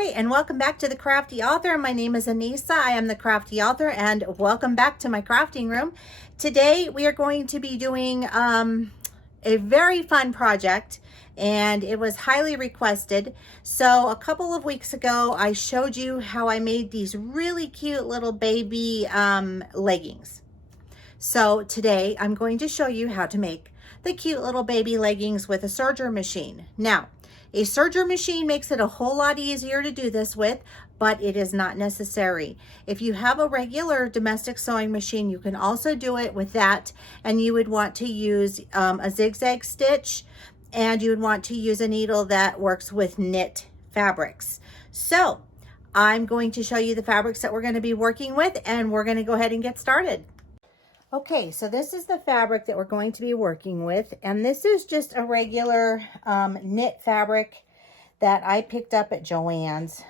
Hi, and welcome back to the Crafty Author. My name is Anissa. I am the Crafty Author, and welcome back to my crafting room. Today, we are going to be doing a very fun project, and it was highly requested. So a couple of weeks ago, I showed you how I made these really cute little baby leggings. So today, I'm going to show you how to make the cute little baby leggings with a serger machine. Now, a serger machine makes it a whole lot easier to do this with, but it is not necessary. If you have a regular domestic sewing machine, you can also do it with that, and you would want to use a zigzag stitch, and you would want to use a needle that works with knit fabrics. So I'm going to show you the fabrics that we're going to be working with, and we're going to go ahead and get started. Okay, so this is the fabric that we're going to be working with, and this is just a regular knit fabric that I picked up at Joanns.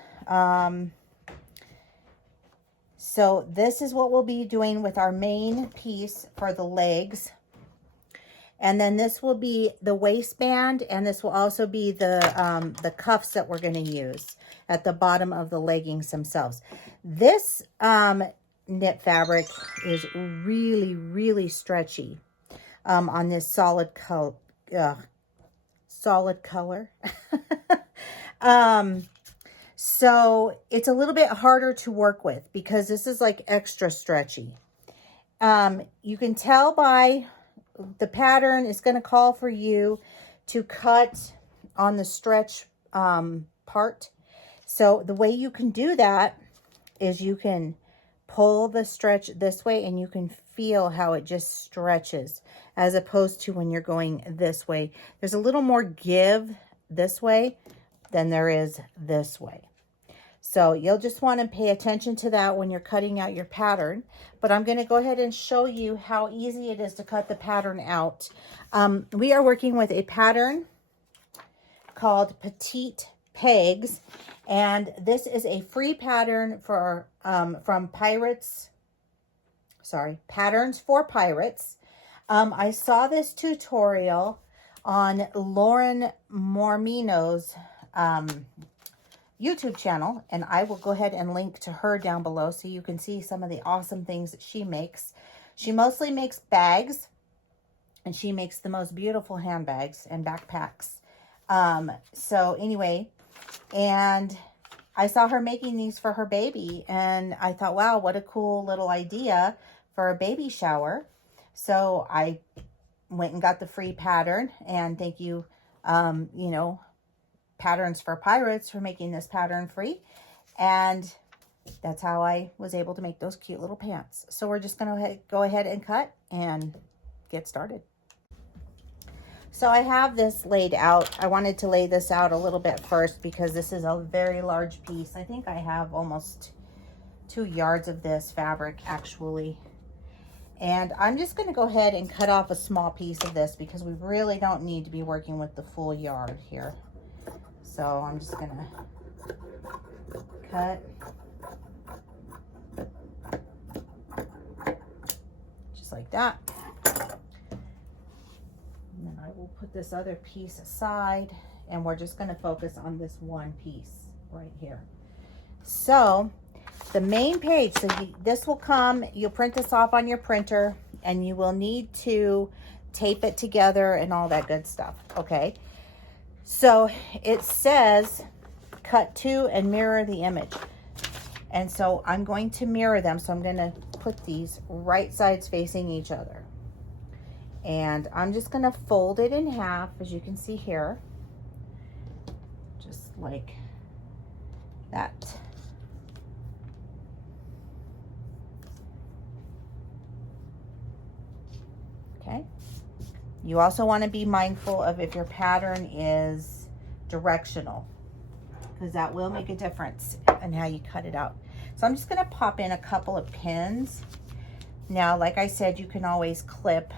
So this is what we'll be doing with our main piece for the legs, and then this will be the waistband, and this will also be the cuffs that we're going to use at the bottom of the leggings themselves. This knit fabric is really stretchy on this solid color. So it's a little bit harder to work with because this is like extra stretchy. You can tell by the pattern, it's going to call for you to cut on the stretch part. So the way you can do that is you can pull the stretch this way, and you can feel how it just stretches, as opposed to when you're going this way. There's a little more give this way than there is this way. So you'll just want to pay attention to that when you're cutting out your pattern. But I'm going to go ahead and show you how easy it is to cut the pattern out. We are working with a pattern called Petite Pegs, and this is a free pattern for from Patterns for Pirates. I saw this tutorial on Lauren Mormino's YouTube channel, and I will go ahead and link to her down below so you can see some of the awesome things that she makes. She mostly makes bags, and she makes the most beautiful handbags and backpacks. So anyway, and I saw her making these for her baby, and I thought, wow, what a cool little idea for a baby shower. So I went and got the free pattern, and thank you, you know, Patterns for Pirates for making this pattern free. And that's how I was able to make those cute little pants. So we're just going to go ahead and cut and get started. So I have this laid out. I wanted to lay this out a little bit first because this is a very large piece. I think I have almost 2 yards of this fabric actually. And I'm just going to go ahead and cut off a small piece of this because we really don't need to be working with the full yard here. So I'm just going to cut just like that. And then I will put this other piece aside, and we're just going to focus on this one piece right here. So the main page, so this will come, you'll print this off on your printer, and you will need to tape it together and all that good stuff. Okay. So it says cut to and mirror the image. And so I'm going to mirror them. So I'm going to put these right sides facing each other. And I'm just going to fold it in half, as you can see here. Just like that. Okay. You also want to be mindful of if your pattern is directional, because that will make a difference in how you cut it out. So I'm just going to pop in a couple of pins. Now, like I said, you can always clip.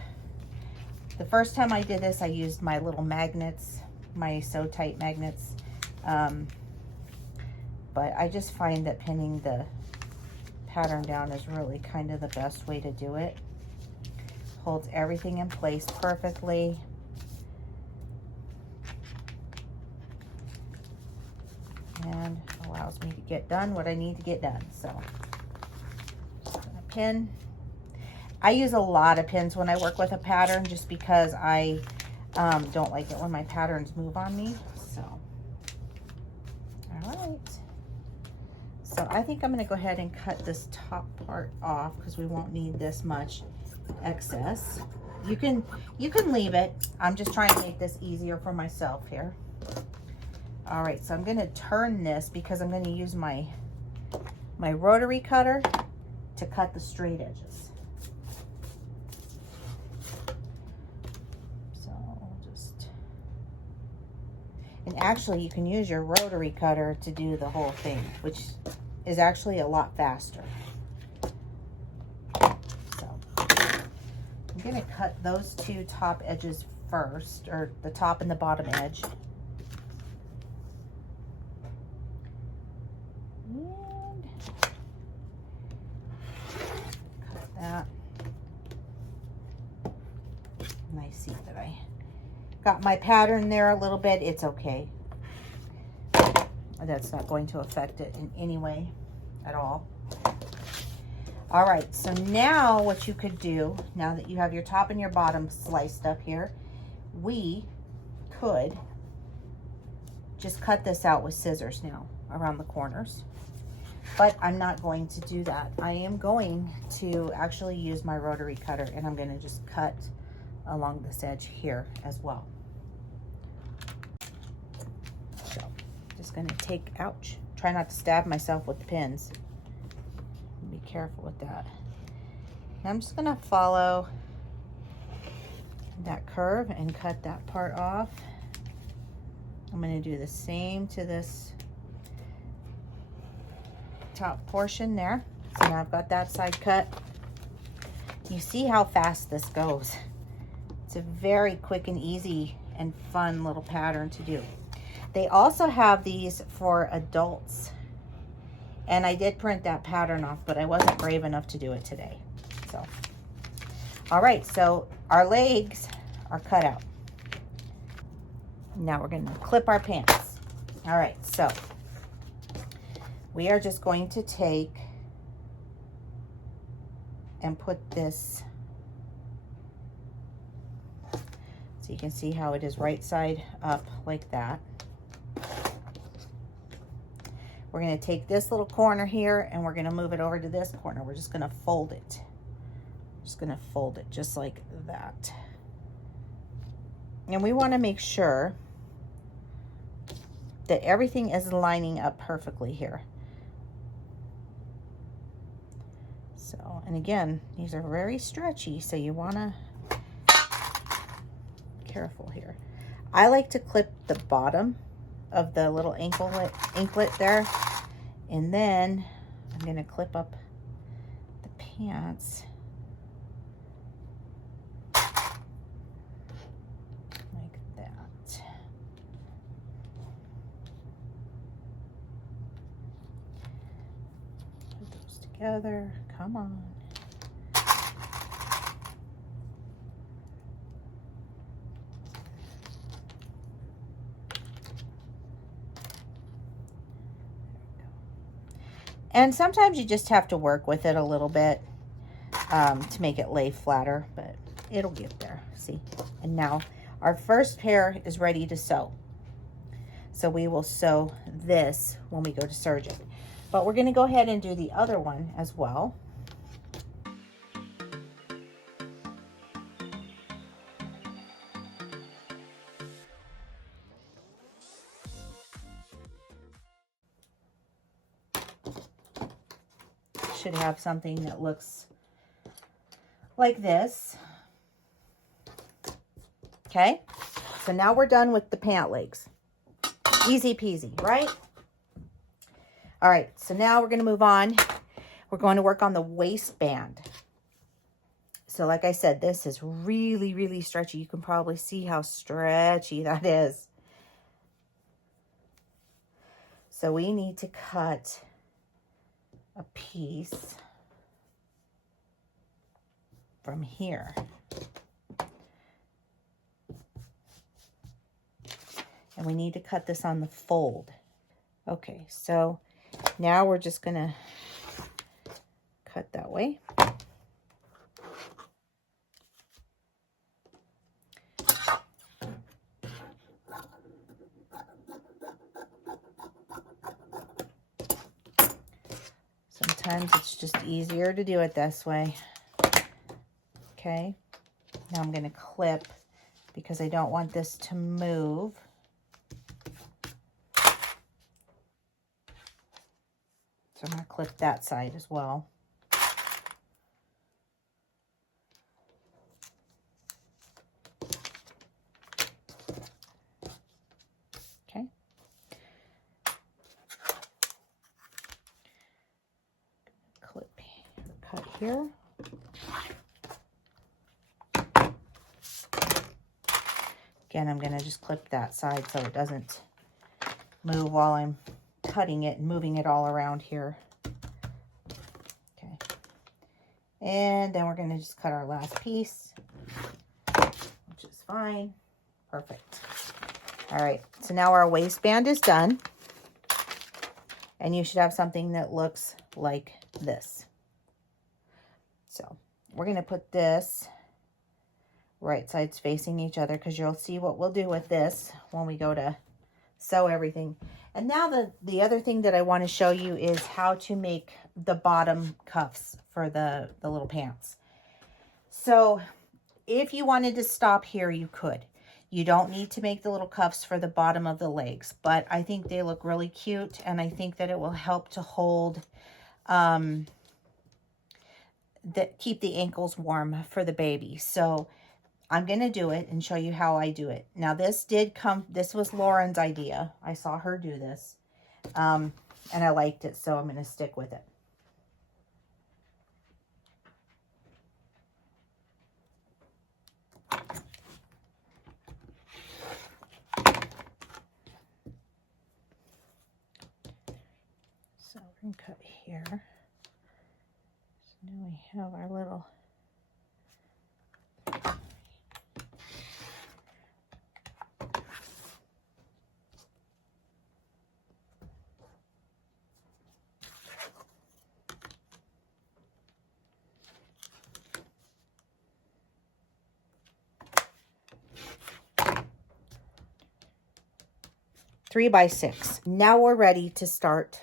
The first time I did this, I used my little magnets, my Sew Tight magnets. But I just find that pinning the pattern down is really kind of the best way to do it. Holds everything in place perfectly. and allows get done what I need to get done. So just gonna pin. I use a lot of pins when I work with a pattern just because I don't like it when my patterns move on me. So, all right. So I think I'm gonna go ahead and cut this top part off because we won't need this much excess. You can leave it. I'm just trying to make this easier for myself here. All right, so I'm gonna turn this because I'm gonna use my rotary cutter to cut the straight edges. So just, and actually you can use your rotary cutter to do the whole thing, which is actually a lot faster. So I'm gonna cut those two top edges first, or the top and the bottom edge. And cut that. And I see that I got my pattern there a little bit. It's okay. That's not going to affect it in any way at all. All right, so now what you could do, now that you have your top and your bottom sliced up here, we could just cut this out with scissors now around the corners. But I'm not going to do that. I am going to actually use my rotary cutter, and I'm going to just cut along this edge here as well. So just going to take, ouch, try not to stab myself with the pins. Be careful with that. And I'm just going to follow that curve and cut that part off. I'm going to do the same to this top portion there. So now I've got that side cut. You see how fast this goes. It's a very quick and easy and fun little pattern to do. They also have these for adults. And I did print that pattern off, but I wasn't brave enough to do it today. So, all right, so our legs are cut out. Now we're gonna clip our pants. All right, so we are just going to take and put this, so you can see how it is right side up like that. We're going to take this little corner here and we're going to move it over to this corner. We're just going to fold it. Just going to fold it just like that. And we want to make sure that everything is lining up perfectly here. So, and again, these are very stretchy, so you want to be careful here. I like to clip the bottom of the little anklet there, and then I'm going to clip up the pants like that. Put those together. Come on. And sometimes you just have to work with it a little bit to make it lay flatter, but it'll get there, see? And now our first pair is ready to sew. So we will sew this when we go to serging. But we're gonna go ahead and do the other one as well. Should have something that looks like this. Okay, so now we're done with the pant legs. Easy peasy, right? All right, so now we're going to move on. We're going to work on the waistband. So like I said, this is really, really stretchy. You can probably see how stretchy that is. So we need to cut a piece from here. And we need to cut this on the fold. Okay, so Now we're just gonna cut that way. Sometimes it's just easier to do it this way. Okay, now I'm going to clip because I don't want this to move. So I'm going to clip that side as well. Okay. Clip, cut here. Again, I'm going to just clip that side so it doesn't move while I'm cutting it and moving it all around here. Okay. And then we're going to just cut our last piece, which is fine. Perfect. All right. So now our waistband is done. And you should have something that looks like this. So we're going to put this right sides facing each other because you'll see what we'll do with this when we go to sew everything. And now the other thing that I want to show you is how to make the bottom cuffs for the little pants. So if you wanted to stop here, you could. You don't need to make the little cuffs for the bottom of the legs, but I think they look really cute, and I think that it will help to hold, keep the ankles warm for the baby. So I'm going to do it and show you how I do it. Now this was Lauren's idea. I saw her do this, and I liked it, so I'm going to stick with it. So we're going to cut here. So now we have our little three by 6. Now we're ready to start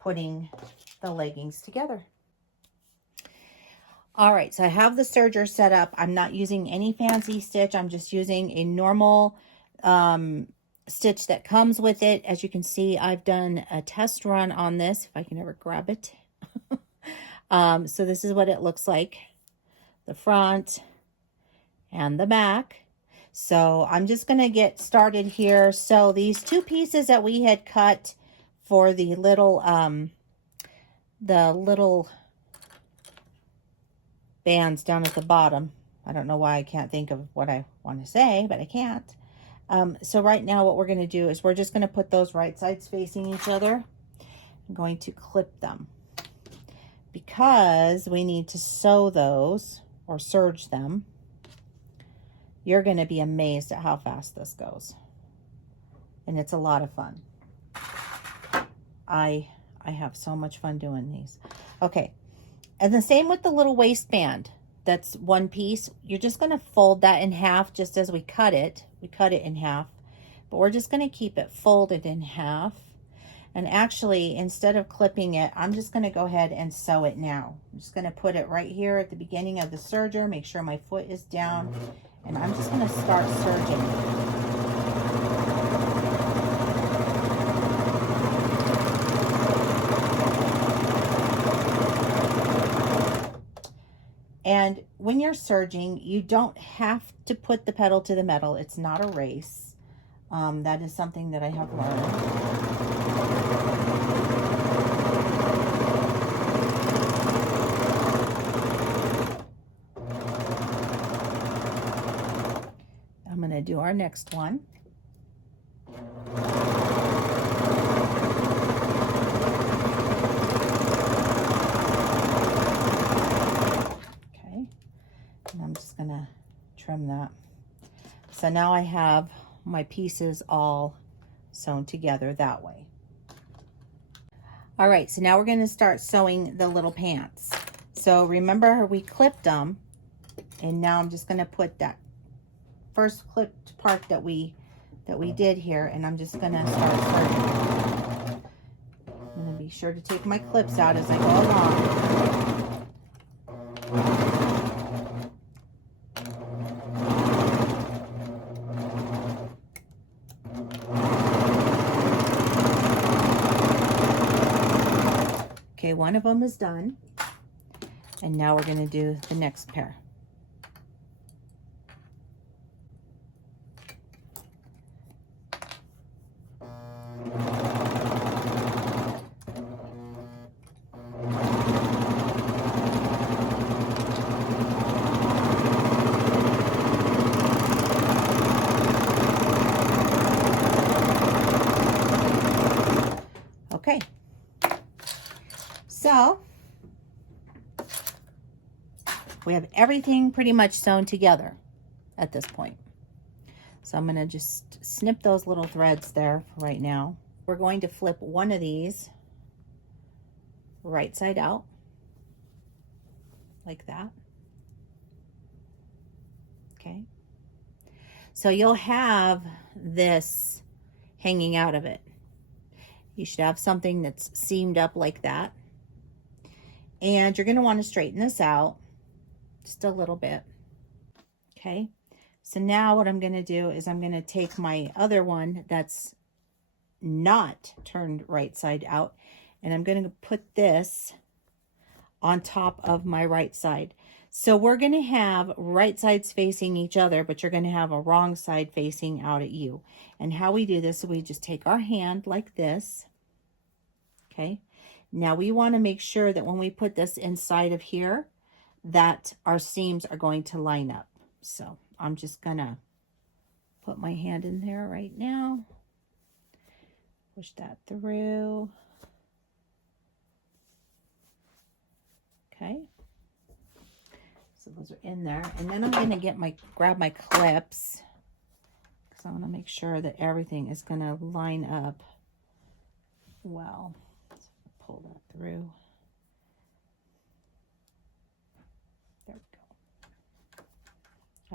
putting the leggings together. All right, so I have the serger set up. I'm not using any fancy stitch. I'm just using a normal stitch that comes with it. As you can see, I've done a test run on this, if I can ever grab it. So this is what it looks like, the front and the back. So I'm just going to get started here. So these two pieces that we had cut for the little bands down at the bottom. I don't know why I can't think of what I want to say, but I can't. So right now what we're going to do is we're just going to put those right sides facing each other. I'm going to clip them because we need to sew those or serge them. You're going to be amazed at how fast this goes. And it's a lot of fun. I have so much fun doing these. Okay. And the same with the little waistband. That's one piece. You're just going to fold that in half just as we cut it. We cut it in half. But we're just going to keep it folded in half. And actually, instead of clipping it, I'm just going to go ahead and sew it now. I'm just going to put it right here at the beginning of the serger. Make sure my foot is down. And I'm just going to start serging. And when you're serging, you don't have to put the pedal to the metal. It's not a race. That is something that I have learned. I'm going to do our next one. Okay, and I'm just going to trim that. So now I have my pieces all sewn together that way. All right, so now we're going to start sewing the little pants. So remember we clipped them, and now I'm just going to put that first clipped part that we did here, and I'm just going to start starting. I'm going to be sure to take my clips out as I go along. Okay, one of them is done. And now we're going to do the next pair. Okay. So we have everything pretty much sewn together at this point. So I'm going to just snip those little threads there for right now. We're going to flip one of these right side out, like that. Okay. So you'll have this hanging out of it. You should have something that's seamed up like that. And you're going to want to straighten this out just a little bit. Okay. So now what I'm going to do is I'm going to take my other one that's not turned right side out, and I'm going to put this on top of my right side. So we're going to have right sides facing each other, but you're going to have a wrong side facing out at you. And how we do this, we just take our hand like this. Okay. Now we want to make sure that when we put this inside of here, that our seams are going to line up. So I'm just going to put my hand in there right now. Push that through. Okay. So those are in there. And then I'm going to grab my clips, because I want to make sure that everything is going to line up well. So pull that through. There we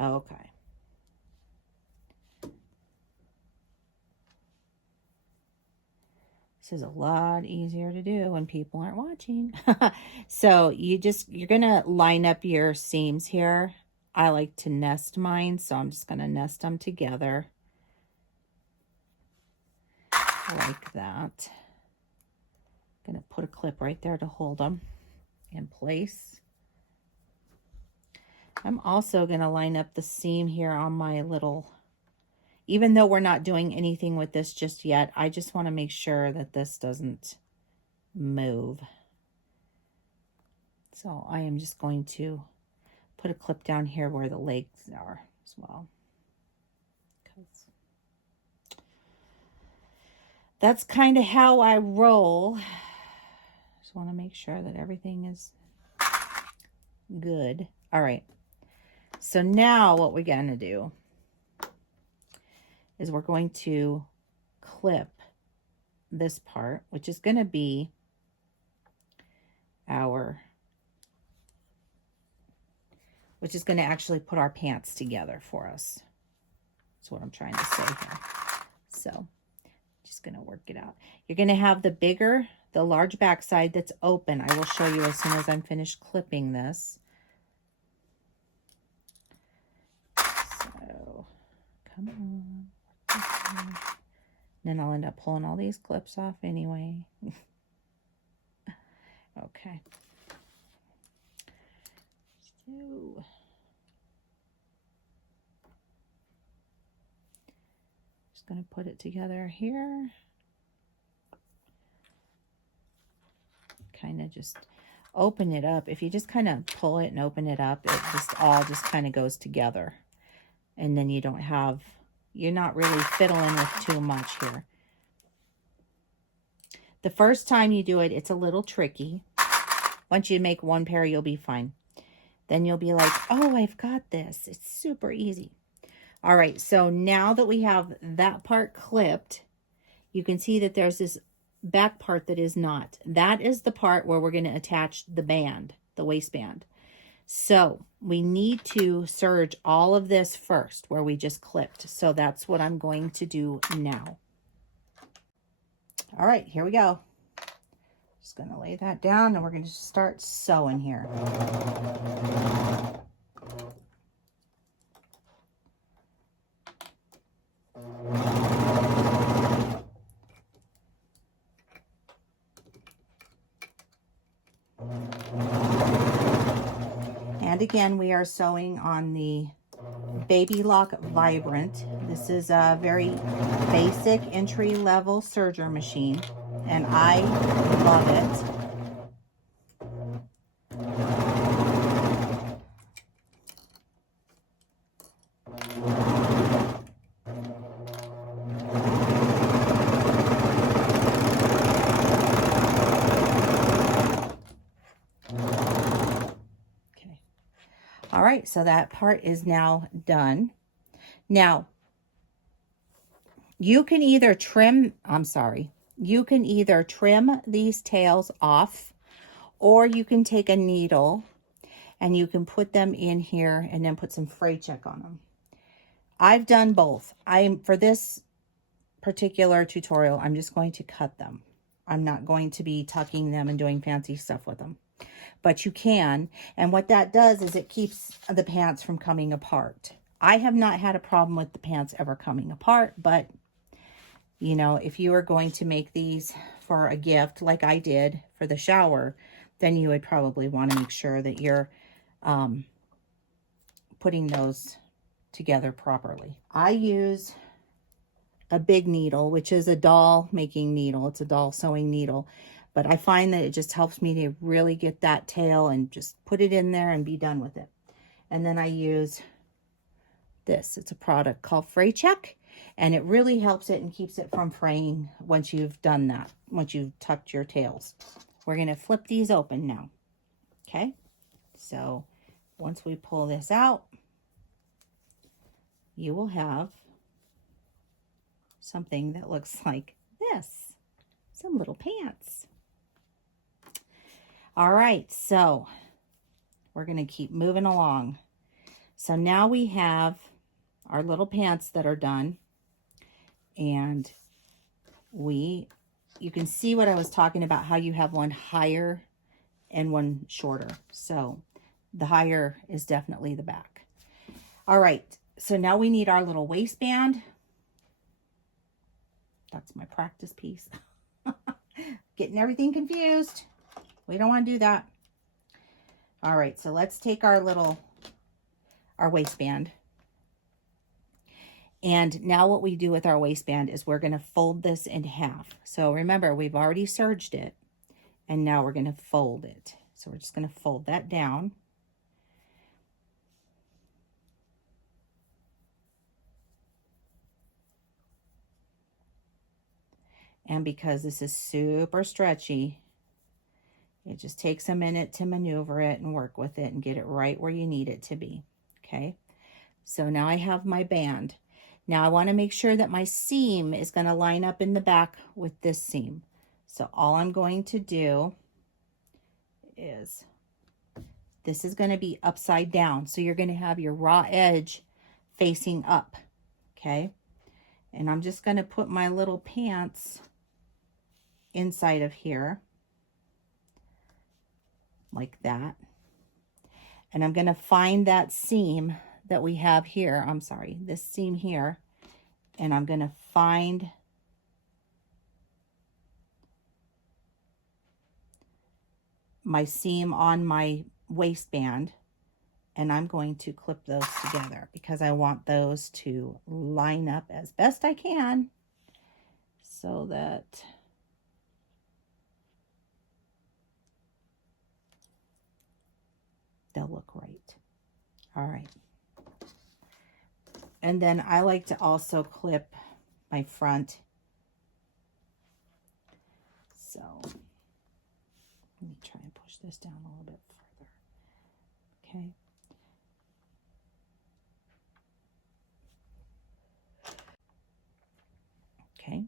go. Okay. This is a lot easier to do when people aren't watching. So you're going to line up your seams here. I like to nest mine, so I'm just going to nest them together like that. I'm going to put a clip right there to hold them in place. I'm also going to line up the seam here on my little, even though we're not doing anything with this just yet, I just want to make sure that this doesn't move. So I am just going to put a clip down here where the legs are as well. That's kind of how I roll. Just want to make sure that everything is good. All right. So now what we're going to do is we're going to clip this part, which is going to be which is going to actually put our pants together for us. That's what I'm trying to say here. So just going to work it out. You're going to have the large backside that's open. I will show you as soon as I'm finished clipping this. So come on. Then I'll end up pulling all these clips off anyway. Okay. So just going to put it together here. Kind of just open it up. If you just kind of pull it and open it up, it just kind of goes together. And then you're not really fiddling with too much here. The first time you do it, it's a little tricky. Once you make one pair, you'll be fine. Then you'll be like, oh, I've got this. It's super easy. All right, so now that we have that part clipped, you can see that there's this back part that is not. That is the part where we're going to attach the band, the waistband. So we need to serge all of this first where we just clipped. So that's what I'm going to do now. All right, here we go. Just going to lay that down and we're going to start sewing here. And again, we are sewing on the Babylock Vibrant. This is a very basic entry-level serger machine, and I love it. All right, so that part is now done. Now, you can either trim these tails off, or you can take a needle and you can put them in here and then put some fray check on them. I've done both. For this particular tutorial, I'm just going to cut them. I'm not going to be tucking them and doing fancy stuff with them. But you can, and what that does is it keeps the pants from coming apart. I have not had a problem with the pants ever coming apart, but you know, if you are going to make these for a gift like I did for the shower, then you would probably want to make sure that you're putting those together properly. I use a big needle, which is a doll making needle. It's a doll sewing needle. But I find that it just helps me to really get that tail and just put it in there and be done with it. And then I use this. It's a product called Fray Check, and it really helps it and keeps it from fraying once you've done that, once you've tucked your tails. We're going to flip these open now. Okay, so once we pull this out, you will have something that looks like this. Some little pants. All right, so we're going to keep moving along. So now we have our little pants that are done, and you can see what I was talking about, how you have one higher and one shorter. So the higher is definitely the back. All right, so now we need our little waistband. That's my practice piece. Getting everything confused. We don't want to do that. All right, so let's take our waistband. And now what we do with our waistband is we're going to fold this in half. So remember, we've already serged it, and now we're going to fold it. So we're just going to fold that down. And because this is super stretchy, it just takes a minute to maneuver it and work with it and get it right where you need it to be. Okay, so now I have my band. Now I want to make sure that my seam is going to line up in the back with this seam. So all I'm going to do is, this is going to be upside down. So you're going to have your raw edge facing up. Okay, and I'm just going to put my little pants inside of here like that, and I'm going to find that seam that we have here. I'm sorry, this seam here, and I'm going to find my seam on my waistband, and I'm going to clip those together because I want those to line up as best I can so that they'll look right. All right. And then I like to also clip my front. So let me try and push this down a little bit further. Okay. Okay.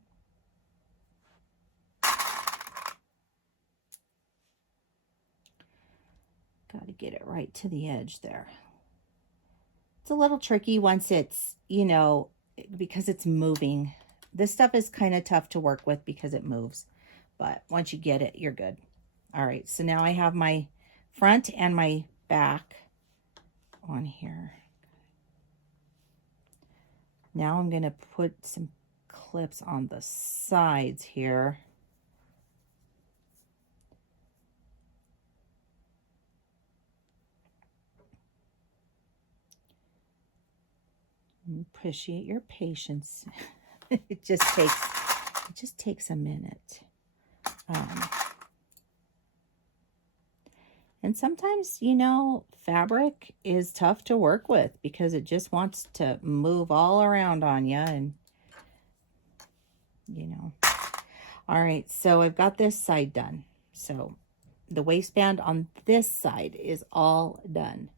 get it right to the edge there. It's a little tricky once it's, you know, because it's moving. This stuff is kind of tough to work with because it moves. But once you get it, you're good. All right, so now I have my front and my back on here. Now I'm going to put some clips on the sides here. Appreciate your patience. It just takes a minute. And sometimes, you know, fabric is tough to work with because it just wants to move all around on you, and you know. All right, so I've got this side done. So the waistband on this side is all done.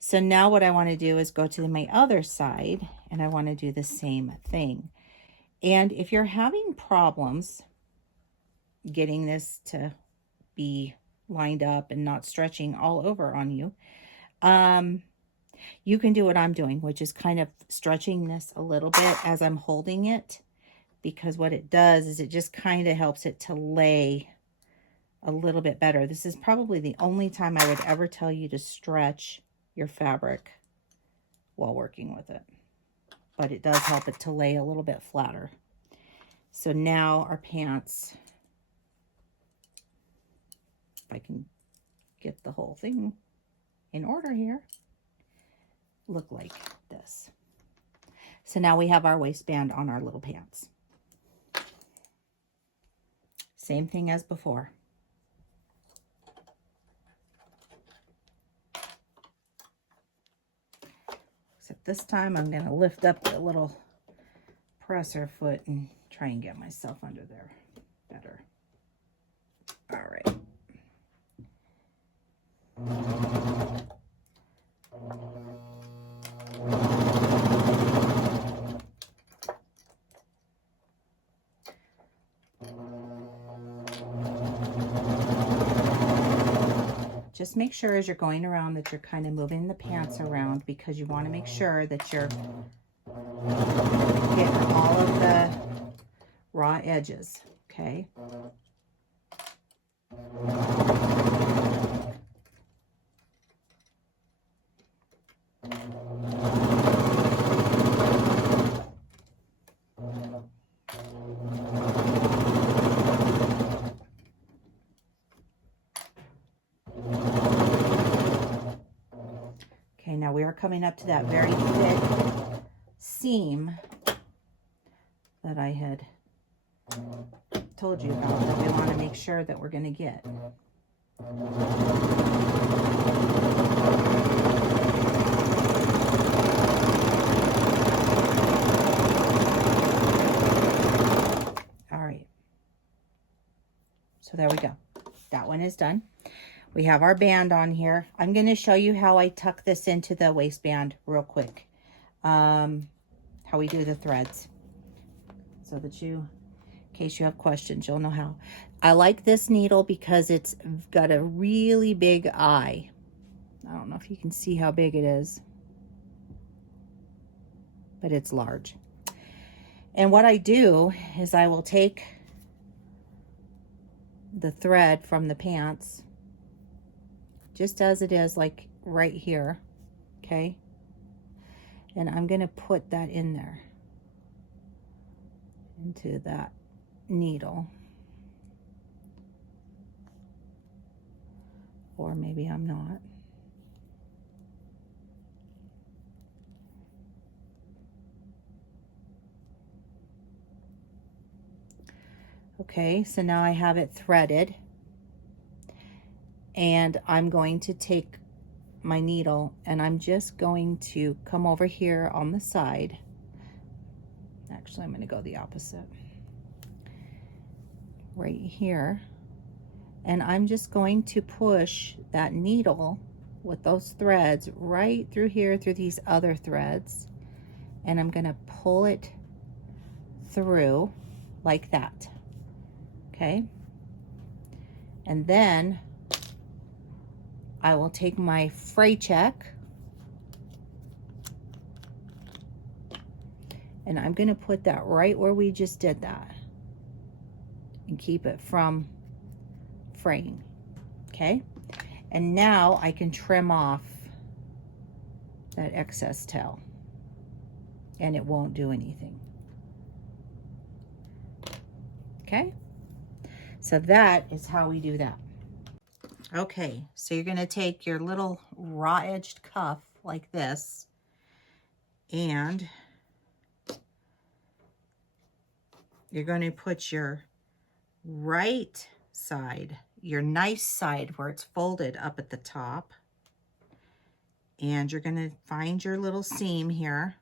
So now what I want to do is go to my other side, and I want to do the same thing. And if you're having problems getting this to be lined up and not stretching all over on you, you can do what I'm doing, which is kind of stretching this a little bit as I'm holding it, because what it does is it just kind of helps it to lay a little bit better. This is probably the only time I would ever tell you to stretch your fabric while working with it, but it does help it to lay a little bit flatter. So now our pants, if I can get the whole thing in order here, look like this. So now we have our waistband on our little pants. Same thing as before. Except this time I'm going to lift up the little presser foot and try and get myself under there better. All right. Just make sure as you're going around that you're kind of moving the pants around, because you want to make sure that you're getting all of the raw edges, okay? Okay, now we are coming up to that very thick seam that I had told you about, that we want to make sure that we're going to get. All right. So there we go. That one is done. We have our band on here. I'm going to show you how I tuck this into the waistband real quick. How we do the threads, so that you, in case you have questions, you'll know how. I like this needle because it's got a really big eye. I don't know if you can see how big it is, but it's large. And what I do is I will take the thread from the pants, just as it is, like right here, okay? And I'm going to put that in there, into that needle. Or maybe I'm not. Okay, so now I have it threaded. And I'm going to take my needle and I'm just going to come over here on the side. Actually, I'm going to go the opposite. Right here. And I'm just going to push that needle with those threads right through here, through these other threads. And I'm going to pull it through like that. Okay. And then I will take my fray check and I'm going to put that right where we just did that and keep it from fraying. Okay, and now I can trim off that excess tail and it won't do anything. Okay, so that is how we do that. Okay, so you're going to take your little raw edged cuff like this and you're going to put your right side, your nice side where it's folded up at the top, and you're going to find your little seam here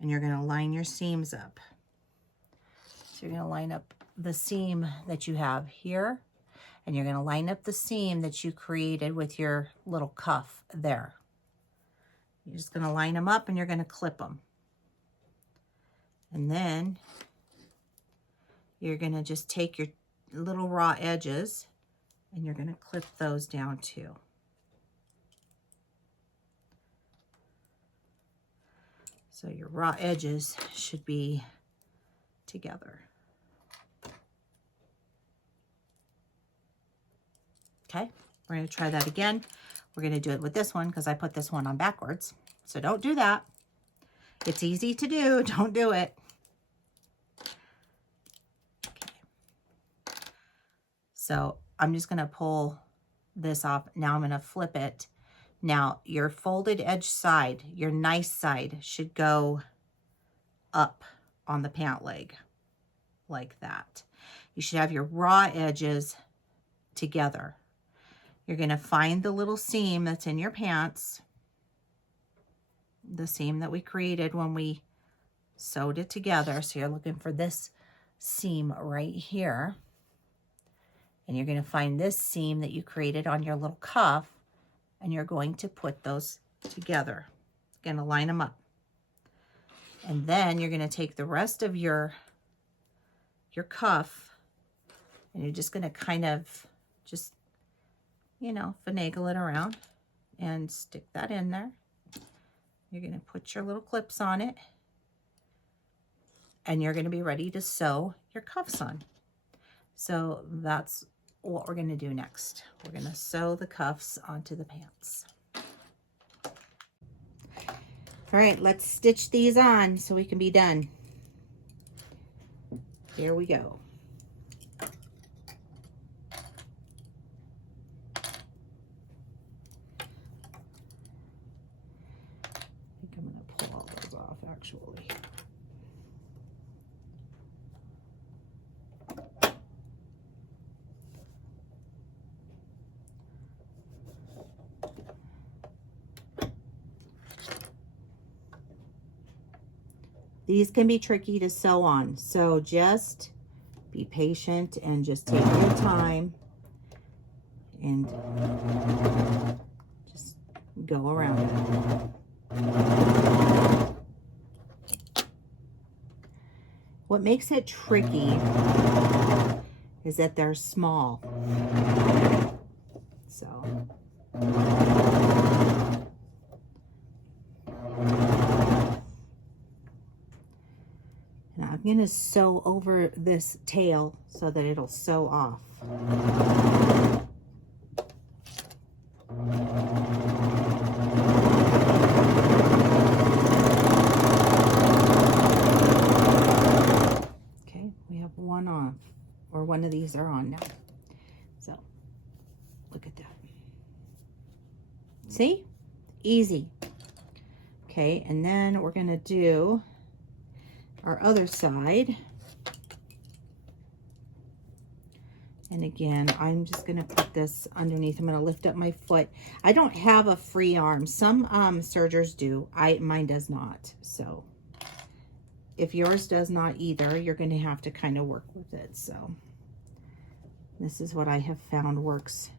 and you're going to line your seams up. So you're going to line up the seam that you have here, and you're going to line up the seam that you created with your little cuff there. You're just going to line them up and you're going to clip them. And then you're going to just take your little raw edges and you're going to clip those down too. So your raw edges should be together. Okay, we're going to try that again. We're going to do it with this one because I put this one on backwards. So don't do that. It's easy to do. Don't do it. Okay. So I'm just going to pull this off. Now I'm going to flip it. Now your folded edge side, your nice side, should go up on the pant leg like that. You should have your raw edges together. You're going to find the little seam that's in your pants, the seam that we created when we sewed it together. So you're looking for this seam right here. And you're going to find this seam that you created on your little cuff, and you're going to put those together. You're going to line them up. And then you're going to take the rest of your cuff, and you're just going to kind of just, you know, finagle it around and stick that in there. You're going to put your little clips on it, and you're going to be ready to sew your cuffs on. So that's what we're going to do next. We're going to sew the cuffs onto the pants. All right, let's stitch these on so we can be done. Here we go. I think I'm going to pull all those off actually. These can be tricky to sew on, so just be patient and just take your time and just go around it. What makes it tricky is that they're small. So now I'm going to sew over this tail so that it'll sew off. Okay, we have one off, or one of these are on now. So look at that. See? Easy. Okay, and then we're going to do our other side. And again, I'm just going to put this underneath. I'm going to lift up my foot. I don't have a free arm. Some sergers do. Mine does not. So if yours does not either, you're going to have to kind of work with it. So this is what I have found works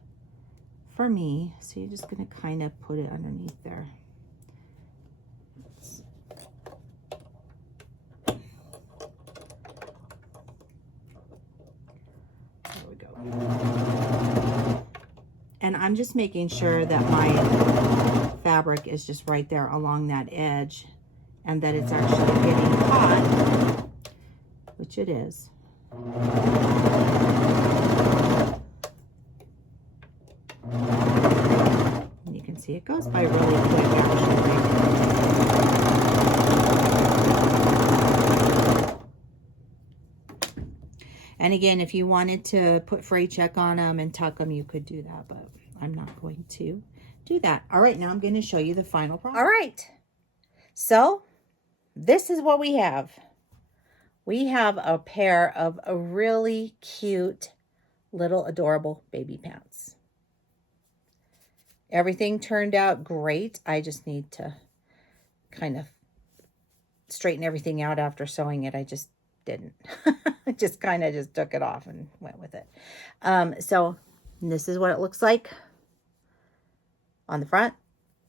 for me. So you're just going to kind of put it underneath there. And I'm just making sure that my fabric is just right there along that edge and that it's actually getting hot, which it is. And you can see it goes by really quick actually. And again, if you wanted to put fray check on them and tuck them, you could do that, but I'm not going to do that. All right, now I'm going to show you the final product. All right, so this is what we have. We have a pair of a really cute little adorable baby pants. Everything turned out great. I just need to kind of straighten everything out after sewing it. I just didn't. I just kind of just took it off and went with it. So this is what it looks like on the front.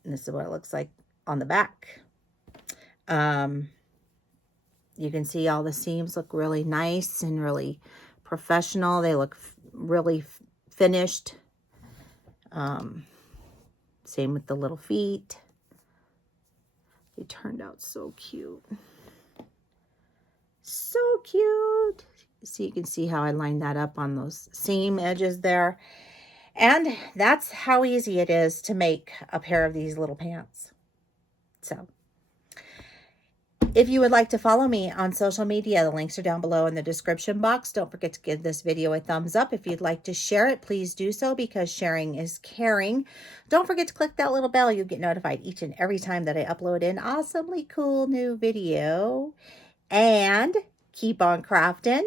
And this is what it looks like on the back. You can see all the seams look really nice and really professional. They look really finished. Same with the little feet. They turned out so cute. So cute. So you can see how I lined that up on those seam edges there. And that's how easy it is to make a pair of these little pants. So if you would like to follow me on social media, the links are down below in the description box. Don't forget to give this video a thumbs up. If you'd like to share it, please do so because sharing is caring. Don't forget to click that little bell. You'll get notified each and every time that I upload an awesomely cool new video. And keep on crafting.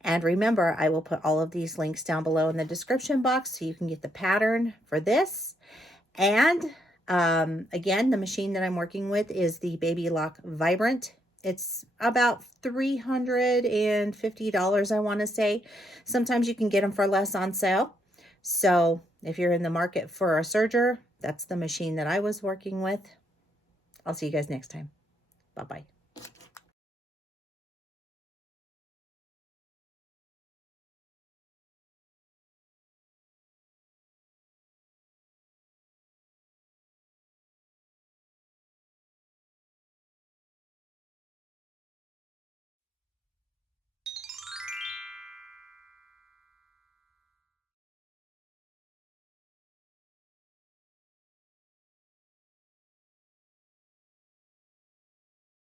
And remember, I will put all of these links down below in the description box so you can get the pattern for this. And again, the machine that I'm working with is the Babylock Vibrant. It's about $350, I want to say. Sometimes you can get them for less on sale. So if you're in the market for a serger, that's the machine that I was working with. I'll see you guys next time. Bye-bye.